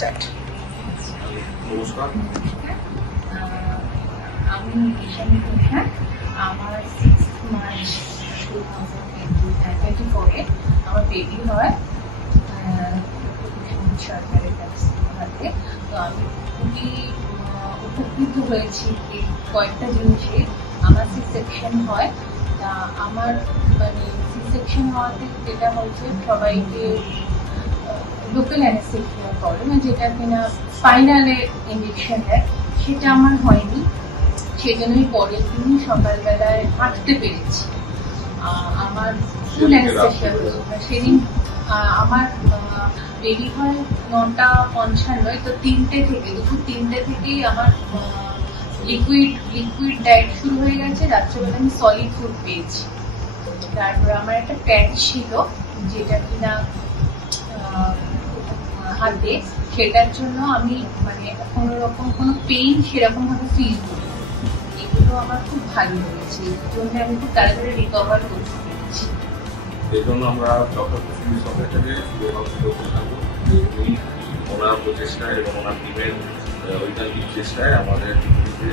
নমস্কার, আমি ঈশানী ঘোষাল। আমার 6 মার্চ 2024 আমার বেবি হয় সরকারের কাছে। তো আমি খুবই উপকৃত হয়েছি এই কয়েকটা জিনিসে। আমার সি সেকশন হয়, তা আমার মানে সি সেকশন হওয়াতে যেটা হয়েছে সবাইকে লোকাল অ্যানেস্থেসিয়া করে, মানে যেটা কিনা স্পাইনালে ইঞ্জেকশন দেয়, সেটা আমার হয়নি। সেজন্যই পরের দিনই সকালবেলায় হাঁটতে পেরেছি। আমার ফুল অ্যানেস্থেসিয়া হয়েছিল সেদিন। আমার বেবি হয় 9:55, তো দুপুর 3টে থেকেই আমার লিকুইড ডায়েট শুরু হয়ে গেছে। রাত্রেবেলা আমি সলিড ফুড পেয়েছি। তারপরে আমার একটা প্যাচ ছিল যেটা কিনা হাতে, সেটার জন্য আমি মানে কোনো রকম কোনো পেইন সেরকম ভাবে ফিল করি। এগুলো আমার খুব ভালো হয়েছে, এর জন্য আমি খুব তাড়াতাড়ি রিকভার করতে পেরেছি। এই জন্য আমরা ডক্টর কুসুম সরকারকে থাকবো যে উনি ওনার প্রচেষ্টায় এবং ওনার টিমের ঐকান্তিক চেষ্টায় আমাদের পৃথিবীতে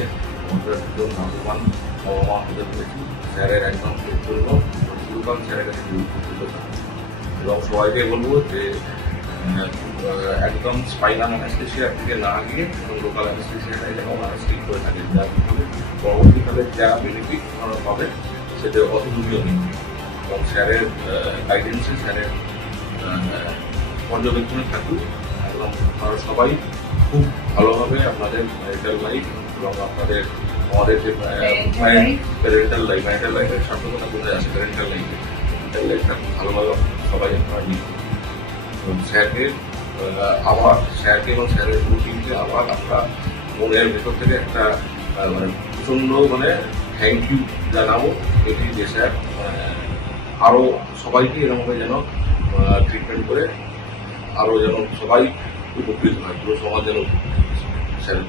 দুজন নামবান বাবা হতে পেরেছি। স্যারের একদম জন্য শুরুকাল স্যারের কাছে এবং সবাইকে বলবো যে একদম স্পাইনাল অ্যানেস্থেসিয়ার দিকে না গিয়ে লোকাল অ্যানেস্থেসিয়াটাই যেন ওনারা স্টিক করে থাকে, যার ফলে পরবর্তীকালে যা বেনিফিট ওনারা পাবে সেটা অতুলনীয় নেই। এবং স্যারের গাইডেন্সে, স্যারের পর্যবেক্ষণে থাকুক এবং আপনারা সবাই খুব ভালোভাবে আপনাদের ম্যারিটাল লাইফ এবং আপনাদের আমাদের যে প্যারেন্টাল লাইফের সার্থকতা কোথায় আছে, প্যারেন্টাল লাইফটা খুব ভালোভাবে সবাই আপনারা নিন। এবং স্যারকে এবং স্যারের রুটিনকে আবার আমরা মনের ভেতর থেকে একটা মানে প্রচন্ড থ্যাংক ইউ জানাবো এটি যে স্যার আরো সবাইকে এরকমভাবে যেন ট্রিটমেন্ট করে আরো যেন সবাই উপকৃত হয়, পুরো সমাজ যেন উপকৃত হয় স্যার।